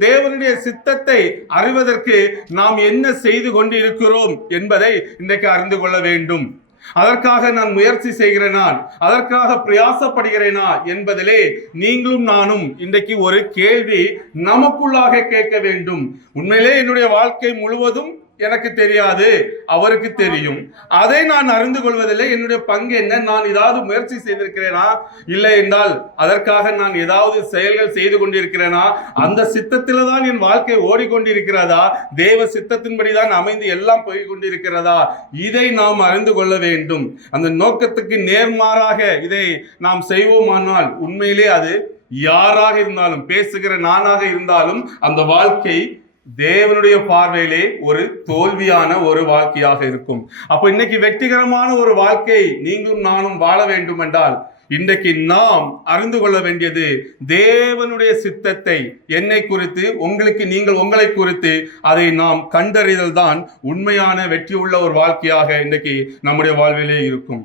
தேவனுடைய சித்தத்தை அறிவதற்கு நாம் என்ன செய்து கொண்டிருக்கிறோம் என்பதை இன்றைக்கு அறிந்து கொள்ள வேண்டும். அதற்காக நான் முயற்சி செய்கிறேனா, அதற்காக பிரயாசப்படுகிறேனா என்பதிலே நீங்களும் நானும் இன்றைக்கு ஒரு கேள்வி நமக்குள்ளாக கேட்க வேண்டும். உண்மையிலே என்னுடைய வாழ்க்கை முழுவதும் எனக்கு தெரியாது, அவருக்கு தெரியும். அதை நான் அறிந்து கொள்வதில்லை. என்னுடைய பங்கு என்ன? நான் ஏதாவது முயற்சி செய்திருக்கிறேனா? இல்லை என்றால் அதற்காக நான் ஏதாவது செயல்கள் செய்து கொண்டிருக்கிறேனா? அந்த சித்தத்தில தான் என் வாழ்க்கை ஓடிக்கொண்டிருக்கிறதா? தேவ சித்தத்தின்படிதான் அமைந்து எல்லாம் போய் கொண்டிருக்கிறதா? இதை நாம் அறிந்து கொள்ள வேண்டும். அந்த நோக்கத்துக்கு நேர்மாறாக இதை நாம் செய்வோமானால் உண்மையிலே அது யாராக இருந்தாலும், பேசுகிற நானாக இருந்தாலும், அந்த வாழ்க்கை தேவனுடைய பார்வையிலே ஒரு தோல்வியான ஒரு வாழ்க்கையாக இருக்கும். அப்ப இன்னைக்கு வெற்றிகரமான ஒரு வாழ்க்கை நீங்களும் நானும் வாழ வேண்டும் என்றால் இன்றைக்கு நாம் அறிந்து கொள்ள வேண்டியது தேவனுடைய சித்தத்தை, என்னை குறித்து, உங்களுக்கு, நீங்கள் உங்களை குறித்து அதை நாம் கண்டறிதல் தான் உண்மையான வெற்றி உள்ள ஒரு வாழ்க்கையாக இன்றைக்கு நம்முடைய வாழ்விலே இருக்கும்.